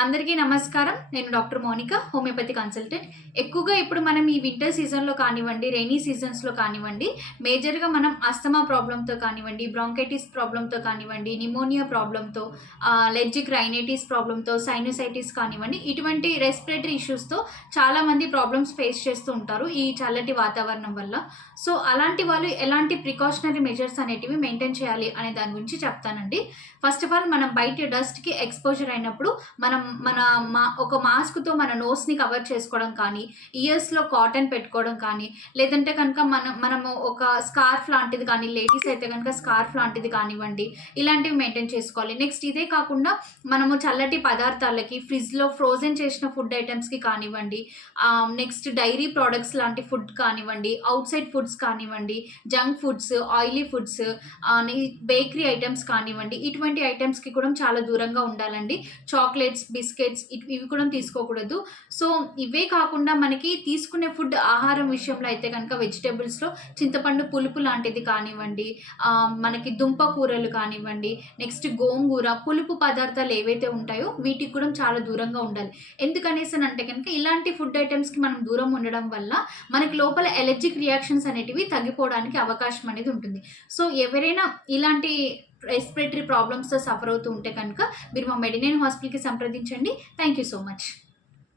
అందరికీ నమస్కారం. నేను డాక్టర్ మౌనిక, హోమియోపతి కన్సల్టెంట్. ఎక్కువగా ఇప్పుడు మనం ఈ వింటర్ సీజన్‌లో కానివ్వండి, రెయినీ సీజన్స్‌లో కానివ్వండి, మేజర్‌గా మనం అస్తమా ప్రాబ్లమ్‌తో కానివ్వండి, బ్రాంకైటిస్ ప్రాబ్లమ్‌తో కానివ్వండి, నిమోనియా ప్రాబ్లమ్‌తో, అలెర్జిక్ రైనైటిస్ ప్రాబ్లమ్‌తో, సైనసైటిస్ కానివ్వండి, ఇటువంటి రెస్పిరేటరీ ఇష్యూస్‌తో చాలామంది ప్రాబ్లమ్స్ ఫేస్ చేస్తూ ఉంటారు ఈ చల్లటి వాతావరణం వల్ల. సో, అలాంటి వాళ్ళు ఎలాంటి ప్రికాషనరీ మెజర్స్ అనేటివి మెయింటైన్ చేయాలి అనే దాని గురించి చెప్తానండి. ఫస్ట్ ఆఫ్ ఆల్ మనం బయట డస్ట్‌కి ఎక్స్‌పోజర్ అయినప్పుడు మనం ఒక మాస్క్‌తో మన నోస్‌ని కవర్ చేసుకోవడం కానీ, ఇయర్స్‌లో కాటన్ పెట్టుకోవడం కానీ, లేదంటే కనుక మనము ఒక స్కార్ఫ్ లాంటిది కానీ, లేడీస్ అయితే గనుక స్కార్ఫ్ లాంటిది కానివ్వండి, ఇలాంటివి మెయింటైన్ చేసుకోవాలి. నెక్స్ట్ ఇదే కాకుండా మనము చల్లటి పదార్థాలకి ఫ్రిడ్జ్‌లో ఫ్రోజన్ చేసిన ఫుడ్ ఐటెమ్స్‌కి కానివ్వండి, నెక్స్ట్ డైరీ ప్రొడక్ట్స్ లాంటి ఫుడ్ కానివ్వండి, ఔట్‌సైడ్ ఫుడ్స్ కానివ్వండి, junk foods, oily foods, bakery items కానివ్వండి, ఇటువంటి ఐటెమ్స్‌కి కూడా చాలా దూరంగా ఉండాలండి. చాక్లెట్స్, బిస్కెట్స్ ఇవి కూడా తీసుకోకూడదు. సో, ఇవే కాకుండా మనకి తీసుకునే ఫుడ్ ఆహారం విషయంలో అయితే గనక వెజిటబుల్స్‌లో చింతపండు పులుపు లాంటిది కానివ్వండి, మనకి దుంప కూరలు కానివ్వండి, నెక్స్ట్ గోంగూర, పులుపు పదార్థాలు ఏవైతే ఉంటాయో వీటికి కూడా చాలా దూరంగా ఉండాలి. ఎందుకనేసనంటే గనక ఇలాంటి ఫుడ్ ఐటెమ్స్‌కి మనం దూరం ఉండడం వల్ల మనకి లోపల అలెర్జిక్ రియాక్షన్స్ అనేటివి తగ్గిపోవడానికి అవకాశం అనేది ఉంటుంది. సో, ఎవరైనా ఇలాంటి రెస్పిరేటరీ ప్రాబ్లమ్స్‌తో సఫర్ అవుతూ ఉంటే కనుక మీరు మా మెడినైన్ హాస్పిటల్‌కి సంప్రదించండి. Thank you so much.